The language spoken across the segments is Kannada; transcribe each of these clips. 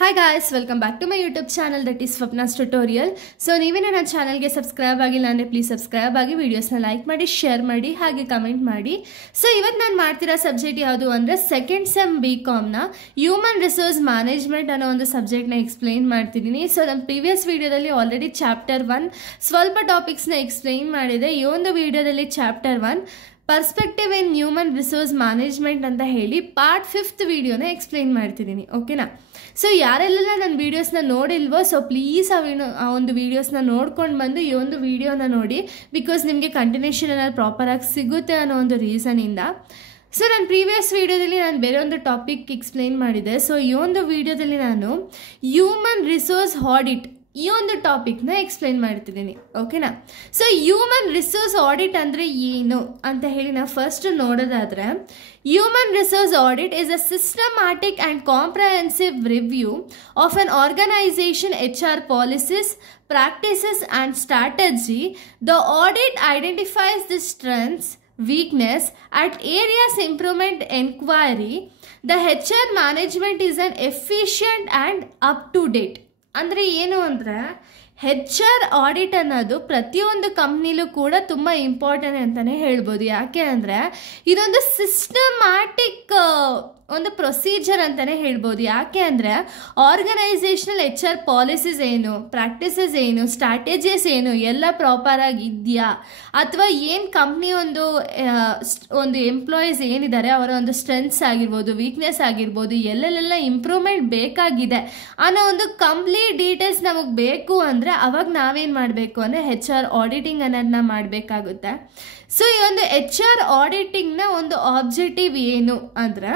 Hi guys, welcome back to my YouTube channel that is Swapna's Tutorial. So ನೀವೇನ ನನ್ನ ಚಾನಲ್ಗೆ ಸಬ್ಸ್ಕ್ರೈಬ್ ಆಗಿಲ್ಲ ಅಂದರೆ ಪ್ಲೀಸ್ ಸಬ್ಸ್ಕ್ರೈಬ್ ಆಗಿ ವಿಡಿಯೋಸ್ನ ಲೈಕ್ ಮಾಡಿ ಶೇರ್ ಮಾಡಿ ಹಾಗೆ ಕಮೆಂಟ್ ಮಾಡಿ. ಸೊ ಇವತ್ತು ನಾನು ಮಾಡ್ತಿರೋ ಸಬ್ಜೆಕ್ಟ್ ಯಾವುದು ಅಂದರೆ ಸೆಕೆಂಡ್ ಸೆಮ್ BComನ ಹ್ಯೂಮನ್ ರಿಸೋರ್ಸ್ ಮ್ಯಾನೇಜ್ಮೆಂಟ್ ಅನ್ನೋ ಒಂದು ಸಬ್ಜೆಕ್ಟ್ನ ಎಕ್ಸ್ಪ್ಲೈನ್ ಮಾಡ್ತಿದ್ದೀನಿ. ಸೊ ನಮ್ಮ ಪ್ರೀವಿಯಸ್ ವಿಡಿಯೋದಲ್ಲಿ ಆಲ್ರೆಡಿ ಚಾಪ್ಟರ್ 1 ಸ್ವಲ್ಪ ಟಾಪಿಕ್ಸ್ನ ಎಕ್ಸ್ಪ್ಲೈನ್ ಮಾಡಿದೆ. ಈ ಒಂದು ವಿಡಿಯೋದಲ್ಲಿ chapter 1 perspective in human resource management ಅಂತ ಹೇಳಿ ಪಾರ್ಟ್ 5th ವಿಡಿಯೋನ ಎಕ್ಸ್ಪ್ಲೈನ್ ಮಾಡ್ತಿದ್ದೀನಿ. ಓಕೆನಾ? ಸೊ ಯಾರೆಲ್ಲ ನನ್ನ ವೀಡಿಯೋಸ್ನ ನೋಡಿಲ್ವೋ ಸೊ ಪ್ಲೀಸ್ ಆ ಒಂದು ವೀಡಿಯೋಸ್ನ ನೋಡ್ಕೊಂಡು ಬಂದು ಈ ಒಂದು ವಿಡಿಯೋನ ನೋಡಿ, ಬಿಕಾಸ್ ನಿಮಗೆ ಕಂಟಿನ್ಯೂಷನ್ ಅನ್ನೋದು ಪ್ರಾಪರಾಗಿ ಸಿಗುತ್ತೆ ಅನ್ನೋ ಒಂದು ರೀಸನಿಂದ. ಸೊ ನನ್ನ ಪ್ರೀವಿಯಸ್ ವಿಡಿಯೋದಲ್ಲಿ ನಾನು ಬೇರೆ ಒಂದು ಟಾಪಿಕ್ ಎಕ್ಸ್ಪ್ಲೈನ್ ಮಾಡಿದೆ. ಸೊ ಈ ಒಂದು ವಿಡಿಯೋದಲ್ಲಿ ನಾನು ಹ್ಯೂಮನ್ ರಿಸೋರ್ಸ್ ಆಡಿಟ್ ಈ ಒಂದು ಟಾಪಿಕ್ನ ಎಕ್ಸ್ಪ್ಲೈನ್ ಮಾಡ್ತಿದ್ದೀನಿ. ಓಕೆನಾ? ಸೊ ಹ್ಯೂಮನ್ ರಿಸೋರ್ಸ್ ಆಡಿಟ್ ಅಂದರೆ ಏನು ಅಂತ ಹೇಳಿ ನಾವು ಫಸ್ಟ್ ನೋಡೋದಾದರೆ, human resource audit is a systematic and comprehensive review of an organization HR policies, practices and strategy. The audit identifies the strengths, weakness at areas improvement inquiry. The HR management is an efficient and up to date. ಅಂದರೆ ಏನು ಅಂದರೆ HR ಆಡಿಟ್ ಅನ್ನೋದು ಪ್ರತಿಯೊಂದು ಕಂಪ್ನಿಲೂ ಕೂಡ ತುಂಬ ಇಂಪಾರ್ಟೆಂಟ್ ಅಂತಲೇ ಹೇಳ್ಬೋದು. ಯಾಕೆ ಅಂದರೆ ಇದೊಂದು ಸಿಸ್ಟಮ್ಯಾಟಿಕ್ ಒಂದು ಪ್ರೊಸೀಜರ್ ಅಂತಲೇ ಹೇಳ್ಬೋದು. ಯಾಕೆ ಅಂದರೆ ಆರ್ಗನೈಸೇಷನಲ್ HR ಪಾಲಿಸೀಸ್ ಏನು, ಪ್ರಾಕ್ಟೀಸಸ್ ಏನು, ಸ್ಟ್ರಾಟಜೀಸ್ ಏನು ಎಲ್ಲ ಪ್ರಾಪರಾಗಿ ಇದೆಯಾ, ಅಥವಾ ಏನು ಕಂಪ್ನಿ ಒಂದು ಎಂಪ್ಲಾಯೀಸ್ ಏನಿದ್ದಾರೆ ಅವರ ಒಂದು ಸ್ಟ್ರೆಂತ್ಸ್ ಆಗಿರ್ಬೋದು, ವೀಕ್ನೆಸ್ ಆಗಿರ್ಬೋದು, ಎಲ್ಲೆಲ್ಲ ಇಂಪ್ರೂವ್ಮೆಂಟ್ ಬೇಕಾಗಿದೆ ಅನ್ನೋ ಒಂದು ಕಂಪ್ಲೀಟ್ ಡೀಟೇಲ್ಸ್ ನಮಗೆ ಬೇಕು ಅಂದರೆ ಅವಾಗ ನಾವೇನು ಮಾಡಬೇಕು ಅಂದರೆ HR ಆಡಿಟಿಂಗ್ ಅನ್ನೋದನ್ನ ಮಾಡಬೇಕಾಗುತ್ತೆ. ಸೊ ಈ ಒಂದು HR ಆಡಿಟಿಂಗ್ನ ಒಂದು ಆಬ್ಜೆಕ್ಟಿವ್ ಏನು ಅಂದರೆ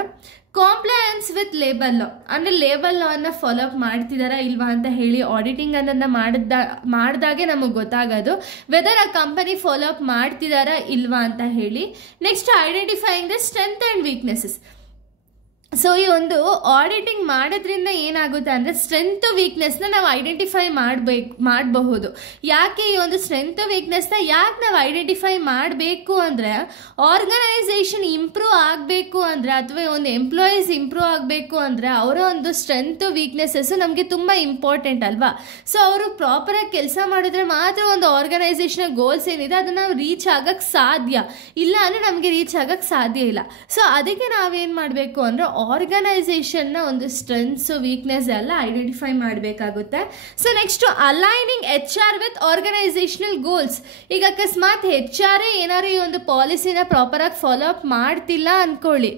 ಕಾಂಪ್ಲಯನ್ಸ್ ವಿತ್ ಲೇಬರ್ ಲಾ, ಅಂದರೆ ಲೇಬರ್ ಲಾನ ಫಾಲೋ ಅಪ್ ಮಾಡ್ತಿದ್ದಾರಾ ಇಲ್ವಾ ಅಂತ ಹೇಳಿ ಆಡಿಟಿಂಗ್ ಅನ್ನೋದನ್ನ ಮಾಡಿದಾಗೆ ನಮಗೆ ಗೊತ್ತಾಗೋದು ವೆದರ್ ಆ ಕಂಪನಿ ಫಾಲೋ ಅಪ್ ಮಾಡ್ತಿದ್ದಾರಾ ಇಲ್ವಾ ಅಂತ ಹೇಳಿ. Next identifying the strength and weaknesses. So ಈ ಒಂದು ಆಡಿಟಿಂಗ್ ಮಾಡೋದ್ರಿಂದ ಏನಾಗುತ್ತೆ ಅಂದರೆ ಸ್ಟ್ರೆಂತ್ ವೀಕ್ನೆಸ್ನ ನಾವು ಐಡೆಂಟಿಫೈ ಮಾಡಬಹುದು. ಯಾಕೆ ಈ ಒಂದು ಸ್ಟ್ರೆಂತ್ ವೀಕ್ನೆಸ್ನ ಯಾಕೆ ನಾವು ಐಡೆಂಟಿಫೈ ಮಾಡಬೇಕು ಅಂದರೆ ಆರ್ಗನೈಸೇಷನ್ ಇಂಪ್ರೂವ್ ಆಗಬೇಕು ಅಂದರೆ ಅಥವಾ ಒಂದು ಎಂಪ್ಲಾಯೀಸ್ ಇಂಪ್ರೂವ್ ಆಗಬೇಕು ಅಂದರೆ ಅವರ ಒಂದು ಸ್ಟ್ರೆಂತ್ ವೀಕ್ನೆಸ್ಸಸ್ಸು ನಮಗೆ ತುಂಬ ಇಂಪಾರ್ಟೆಂಟ್ ಅಲ್ವಾ. ಸೊ ಅವರು ಪ್ರಾಪರಾಗಿ ಕೆಲಸ ಮಾಡಿದ್ರೆ ಮಾತ್ರ ಒಂದು ಆರ್ಗನೈಸೇಷನ್ ಗೋಲ್ಸ್ ಏನಿದೆ ಅದನ್ನು ನಾವು ರೀಚ್ ಆಗೋಕ್ಕೆ ಸಾಧ್ಯ, ಇಲ್ಲ ಅಂದರೆ ನಮಗೆ ರೀಚ್ ಆಗೋಕ್ಕೆ ಸಾಧ್ಯ ಇಲ್ಲ. ಸೊ ಅದಕ್ಕೆ ನಾವೇನು ಮಾಡಬೇಕು ಅಂದರೆ ಆರ್ಗನೈಸೇಷನ್ನ ಒಂದು ಸ್ಟ್ರೆಂತ್ಸ್ ವೀಕ್ನೆಸ್ ಎಲ್ಲ ಐಡೆಂಟಿಫೈ ಮಾಡಬೇಕಾಗುತ್ತೆ. So next aligning HR with organizational goals. ಈಗ ಅಕಸ್ಮಾತ್ HR ಏನಾದ್ರು ಈ ಒಂದು ಪಾಲಿಸಿನ ಪ್ರಾಪರಾಗಿ ಫಾಲೋ ಅಪ್ ಮಾಡ್ತಿಲ್ಲ ಅಂದ್ಕೊಳ್ಳಿ,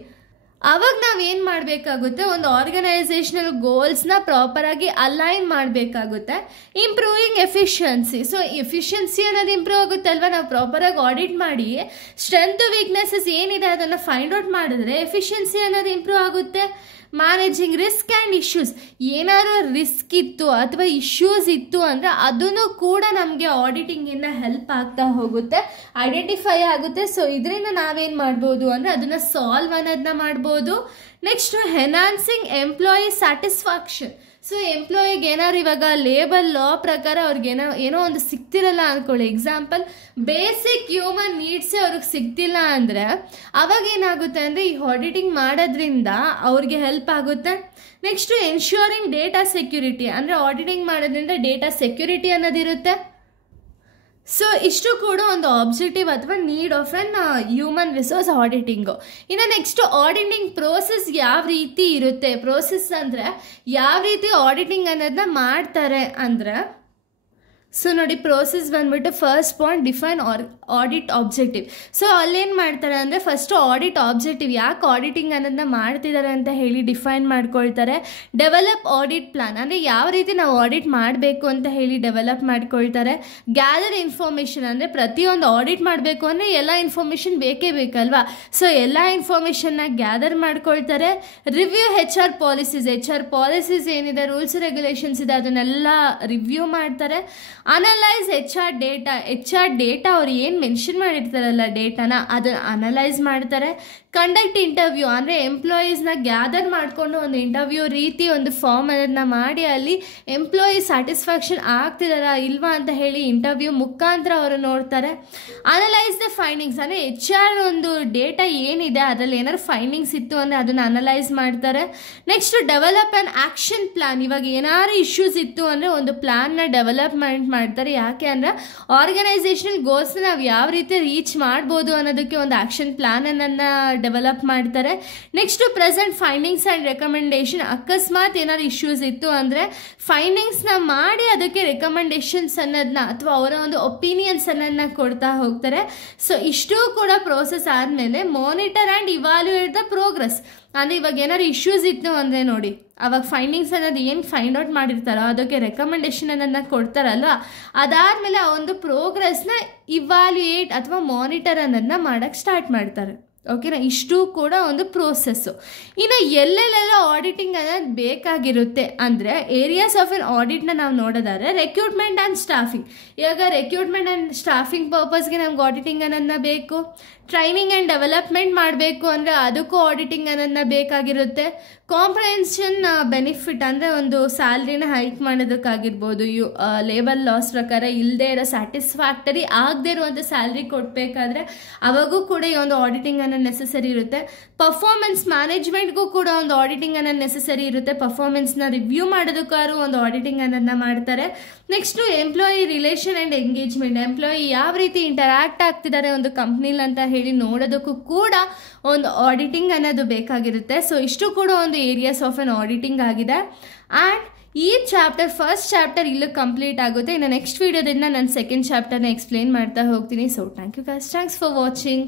ಅವಾಗ ನಾವೇನು ಮಾಡಬೇಕಾಗುತ್ತೆ, ಒಂದು ಆರ್ಗನೈಸೇಷನಲ್ ಗೋಲ್ಸ್ನ ಪ್ರಾಪರಾಗಿ ಅಲೈನ್ ಮಾಡಬೇಕಾಗುತ್ತೆ. Improving efficiency. ಸೊ ಎಫಿಷಿಯನ್ಸಿ ಅನ್ನೋದು ಇಂಪ್ರೂವ್ ಆಗುತ್ತೆ ಅಲ್ವಾ, ನಾವು ಪ್ರಾಪರಾಗಿ ಆಡಿಟ್ ಮಾಡಿ ಸ್ಟ್ರೆಂತ್ ವೀಕ್ನೆಸಸ್ ಏನಿದೆ ಅದನ್ನು ಫೈಂಡ್ ಔಟ್ ಮಾಡಿದ್ರೆ ಎಫಿಷಿಯನ್ಸಿ ಅನ್ನೋದು ಇಂಪ್ರೂವ್ ಆಗುತ್ತೆ. Managing risk and issues. ಏನಾದ್ರು ರಿಸ್ಕ್ ಇತ್ತು ಅಥವಾ ಇಶ್ಯೂಸ್ ಇತ್ತು ಅಂದರೆ ಅದನ್ನು ಕೂಡ ನಮಗೆ ಆಡಿಟಿಂಗಿಂದ ಹೆಲ್ಪ್ ಆಗ್ತಾ ಹೋಗುತ್ತೆ, ಐಡೆಂಟಿಫೈ ಆಗುತ್ತೆ. ಸೊ ಇದರಿಂದ ನಾವೇನು ಮಾಡ್ಬೋದು ಅಂದರೆ ಅದನ್ನು ಸಾಲ್ವ್ ಅನ್ನೋದನ್ನ ಮಾಡ್ಬೋದು. Next enhancing employee satisfaction. So ಎಂಪ್ಲಾಯಿಗೆ ಏನಾದ್ರು ಇವಾಗ ಲೇಬರ್ ಲಾ ಪ್ರಕಾರ ಅವ್ರಿಗೆ ಏನೋ ಒಂದು ಸಿಗ್ತಿರಲ್ಲ ಅಂದ್ಕೊಳ್ಳಿ, ಎಕ್ಸಾಂಪಲ್ ಬೇಸಿಕ್ ಹ್ಯೂಮನ್ ನೀಡ್ಸೇ ಅವ್ರಿಗೆ ಸಿಗ್ತಿಲ್ಲ ಅಂದರೆ ಅವಾಗ ಏನಾಗುತ್ತೆ ಅಂದರೆ ಈ ಆಡಿಟಿಂಗ್ ಮಾಡೋದ್ರಿಂದ ಅವ್ರಿಗೆ ಹೆಲ್ಪ್ ಆಗುತ್ತೆ. ನೆಕ್ಸ್ಟು ಎನ್ಶ್ಯೂರಿಂಗ್ ಡೇಟಾ ಸೆಕ್ಯೂರಿಟಿ, ಅಂದರೆ ಆಡಿಟಿಂಗ್ ಮಾಡೋದ್ರಿಂದ ಡೇಟಾ ಸೆಕ್ಯೂರಿಟಿ ಅನ್ನೋದಿರುತ್ತೆ. ಸೊ ಇಷ್ಟು ಕೂಡ ಒಂದು ಆಬ್ಜೆಕ್ಟಿವ್ ಅಥವಾ need of an human resource auditing. ಇನ್ನು ನೆಕ್ಸ್ಟ್ ಆಡಿಟಿಂಗ್ ಪ್ರೋಸೆಸ್ ಯಾವ ರೀತಿ ಇರುತ್ತೆ. ಪ್ರೋಸೆಸ್ ಅಂದರೆ ಯಾವ ರೀತಿ ಆಡಿಟಿಂಗ್ ಅನ್ನೋದನ್ನ ಮಾಡ್ತಾರೆ ಅಂದರೆ, ಸೊ ನೋಡಿ ಪ್ರೋಸೆಸ್ ಬಂದ್ಬಿಟ್ಟು first point define audit objective. So ಅಲ್ಲೇನು ಮಾಡ್ತಾರೆ ಅಂದರೆ ಫಸ್ಟು ಆಡಿಟ್ ಆಬ್ಜೆಕ್ಟಿವ್, ಯಾಕೆ ಆಡಿಟಿಂಗ್ ಅನ್ನೋದನ್ನ ಮಾಡ್ತಿದ್ದಾರೆ ಅಂತ ಹೇಳಿ ಡಿಫೈನ್ ಮಾಡ್ಕೊಳ್ತಾರೆ. ಡೆವಲಪ್ ಆಡಿಟ್ ಪ್ಲಾನ್, ಅಂದರೆ ಯಾವ ರೀತಿ ನಾವು ಆಡಿಟ್ ಮಾಡಬೇಕು ಅಂತ ಹೇಳಿ ಡೆವಲಪ್ ಮಾಡ್ಕೊಳ್ತಾರೆ. ಗ್ಯಾದರ್ ಇನ್ಫಾರ್ಮೇಷನ್, ಅಂದರೆ ಪ್ರತಿಯೊಂದು ಆಡಿಟ್ ಮಾಡಬೇಕು ಅಂದರೆ ಎಲ್ಲ ಇನ್ಫಾರ್ಮೇಷನ್ ಬೇಕೇ ಬೇಕಲ್ವಾ. ಸೊ ಎಲ್ಲ ಇನ್ಫಾರ್ಮೇಷನ್ನ ಗ್ಯಾದರ್ ಮಾಡ್ಕೊಳ್ತಾರೆ. ರಿವ್ಯೂ HR ಪಾಲಿಸೀಸ್ ಏನಿದೆ, ರೂಲ್ಸ್ ರೆಗ್ಯುಲೇಷನ್ಸ್ ಇದೆ ಅದನ್ನೆಲ್ಲ ರಿವ್ಯೂ ಮಾಡ್ತಾರೆ. ಅನಲೈಸ್ ಎಚ್ ಆರ್ ಡೇಟಾ ಅವ್ರು ಏನು ಮೆನ್ಷನ್ ಮಾಡಿರ್ತಾರಲ್ಲ ಡೇಟಾನ ಅದನ್ನು ಅನಲೈಸ್ ಮಾಡ್ತಾರೆ. ಕಂಡಕ್ಟ್ ಇಂಟರ್ವ್ಯೂ ಅಂದರೆ ಎಂಪ್ಲಾಯೀಸ್ನ ಗ್ಯಾದರ್ ಮಾಡಿಕೊಂಡು ಒಂದು ಇಂಟರ್ವ್ಯೂ ರೀತಿ ಒಂದು ಫಾರ್ಮ್ ಅದನ್ನು ಮಾಡಿ ಅಲ್ಲಿ ಎಂಪ್ಲಾಯಿ ಸ್ಯಾಟಿಸ್ಫ್ಯಾಕ್ಷನ್ ಆಗ್ತಿದಾರಾ ಇಲ್ವಾ ಅಂತ ಹೇಳಿ ಇಂಟರ್ವ್ಯೂ ಮುಖಾಂತರ ಅವರು ನೋಡ್ತಾರೆ. ಅನಲೈಸ್ ದ ಫೈಂಡಿಂಗ್ಸ್ ಅಂದರೆ ಎಚ್ ಆರ್ ಒಂದು ಡೇಟಾ ಏನಿದೆ ಅದರಲ್ಲಿ ಏನಾದ್ರು ಫೈಂಡಿಂಗ್ಸ್ ಇತ್ತು ಅಂದರೆ ಅದನ್ನು ಅನಲೈಸ್ ಮಾಡ್ತಾರೆ. Next develop an action plan. ಇವಾಗ ಏನಾದ್ರು ಇಶ್ಯೂಸ್ ಇತ್ತು ಅಂದರೆ ಒಂದು ಪ್ಲಾನ್ನ ಡೆವಲಪ್ಮೆಂಟ್ ಮಾಡ್ತಾರೆ. ಯಾಕೆ ಅಂದರೆ ಆರ್ಗನೈಸೇಷನಲ್ ಗೋಲ್ಸ್ನ ನಾವು ಯಾವ ರೀತಿ ರೀಚ್ ಮಾಡ್ಬೋದು ಅನ್ನೋದಕ್ಕೆ ಒಂದು ಆ್ಯಕ್ಷನ್ ಪ್ಲಾನನ್ನು ಡೆವಲಪ್ ಮಾಡ್ತಾರೆ. Next present findings and recommendation. ಅಕಸ್ಮಾತ್ ಏನಾದ್ರು ಇಶ್ಯೂಸ್ ಇತ್ತು ಅಂದರೆ ಫೈಂಡಿಂಗ್ಸ್ನ ಮಾಡಿ ಅದಕ್ಕೆ ರೆಕಮೆಂಡೇಶನ್ಸ್ ಅನ್ನೋದನ್ನ ಅಥವಾ ಅವರ ಒಂದು ಒಪಿನಿಯನ್ಸ್ ಅನ್ನೋದನ್ನ ಕೊಡ್ತಾ ಹೋಗ್ತಾರೆ. ಸೊ ಇಷ್ಟೂ ಕೂಡ ಪ್ರೋಸೆಸ್ ಆದಮೇಲೆ ಮಾನಿಟರ್ ಆ್ಯಂಡ್ ಇವಾಲ್ಯೂಯೇಟ್ ದ ಪ್ರೋಗ್ರೆಸ್. ಅಂದರೆ ಇವಾಗ ಏನಾದ್ರು ಇಶ್ಯೂಸ್ ಇತ್ತು ಅಂದರೆ ನೋಡಿ ಅವಾಗ ಫೈಂಡಿಂಗ್ಸ್ ಅನ್ನೋದು ಏನು ಫೈಂಡ್ ಔಟ್ ಮಾಡಿರ್ತಾರೋ ಅದಕ್ಕೆ ರೆಕಮೆಂಡೇಶನ್ ಅನ್ನೋದನ್ನ ಕೊಡ್ತಾರಲ್ವ, ಅದಾದಮೇಲೆ ಆ ಒಂದು ಪ್ರೋಗ್ರೆಸ್ನ ಇವಾಲ್ಯೂಯೇಟ್ ಅಥವಾ ಮಾನಿಟರ್ ಅನ್ನೋದನ್ನ ಮಾಡೋಕ್ಕೆ ಸ್ಟಾರ್ಟ್ ಮಾಡ್ತಾರೆ. ಓಕೆನಾ, ಇಷ್ಟು ಕೂಡ ಒಂದು ಪ್ರೋಸೆಸ್ಸು. ಇನ್ನು ಎಲ್ಲೆಲ್ಲೆಲ್ಲ ಆಡಿಟಿಂಗ್ ಅನ್ನೋದು ಬೇಕಾಗಿರುತ್ತೆ ಅಂದರೆ ಏರಿಯಾಸ್ ಆಫ್ ಎನ್ ಆಡಿಟ್ನ ನಾವು ನೋಡೋದಾದ್ರೆ ರೆಕ್ರೂಟ್ಮೆಂಟ್ ಆ್ಯಂಡ್ ಸ್ಟಾಫಿಂಗ್. ಇವಾಗ ರೆಕ್ರೂಟ್ಮೆಂಟ್ ಆ್ಯಂಡ್ ಸ್ಟಾಫಿಂಗ್ ಪರ್ಪಸ್ಗೆ ನಮ್ಗೆ ಆಡಿಟಿಂಗ್ ಅನ್ನೋದನ್ನ ಬೇಕು. ಟ್ರೈನಿಂಗ್ ಆ್ಯಂಡ್ ಡೆವಲಪ್ಮೆಂಟ್ ಮಾಡಬೇಕು ಅಂದರೆ ಅದಕ್ಕೂ ಆಡಿಟಿಂಗ್ ಅನ್ನೋದನ್ನ ಬೇಕಾಗಿರುತ್ತೆ. ಕಾಂಪ್ರಹೆನ್ಷನ್ ಬೆನಿಫಿಟ್ ಅಂದರೆ ಒಂದು ಸ್ಯಾಲ್ರಿನ ಹೈಕ್ ಮಾಡೋದಕ್ಕಾಗಿರ್ಬೋದು, ಲೇಬರ್ ಲಾಸ್ ಪ್ರಕಾರ ಇಲ್ಲದೆ ಇರೋ ಸ್ಯಾಟಿಸ್ಫ್ಯಾಕ್ಟರಿ ಆಗದೆ ಇರುವಂಥ ಸ್ಯಾಲ್ರಿ ಕೊಡಬೇಕಾದ್ರೆ ಅವಾಗೂ ಕೂಡ ಈ ಒಂದು ಆಡಿಟಿಂಗ್ ಅನ್ನೋದು ನೆಸೆಸರಿ ಇರುತ್ತೆ. ಪರ್ಫಾರ್ಮೆನ್ಸ್ ಮ್ಯಾನೇಜ್ಮೆಂಟ್ಗೂ ಕೂಡ ಒಂದು ಆಡಿಟಿಂಗ್ ಅನ್ನೋದು ನೆಸೆಸರಿ ಇರುತ್ತೆ. ಪರ್ಫಾರ್ಮೆನ್ಸ್ನ ರಿವ್ಯೂ ಮಾಡೋದಕ್ಕಾದ್ರೂ ಒಂದು ಆಡಿಟಿಂಗ್ ಅನ್ನೋದನ್ನ ಮಾಡ್ತಾರೆ. Next employee relation and engagement. Employee ಯಾವ ರೀತಿ ಇಂಟರ್ಯಾಕ್ಟ್ ಆಗ್ತಿದ್ದಾರೆ ಒಂದು ಕಂಪ್ನಿಲಿ ಅಂತ ಹೇಳಿ ನೋಡೋದಕ್ಕೂ ಕೂಡ ಒಂದು ಆಡಿಟಿಂಗ್ ಅನ್ನೋದು ಬೇಕಾಗಿರುತ್ತೆ. ಸೊ ಇಷ್ಟು ಕೂಡ ಒಂದು ಏರಿಯಾಸ್ ಆಫ್ ಎನ್ ಆಡಿಟಿಂಗ್ ಆಗಿದೆ. ಆ್ಯಂಡ್ ಈ ಫಸ್ಟ್ ಚಾಪ್ಟರ್ ಇಲ್ಲೂ ಕಂಪ್ಲೀಟ್ ಆಗುತ್ತೆ. ಇನ್ನು ನೆಕ್ಸ್ಟ್ ವೀಡಿಯೋದಿಂದ ನಾನು ಸೆಕೆಂಡ್ ಚಾಪ್ಟರ್ನ ಎಕ್ಸ್ಪ್ಲೇನ್ ಮಾಡ್ತಾ ಹೋಗ್ತೀನಿ. So thank you guys, thanks for watching.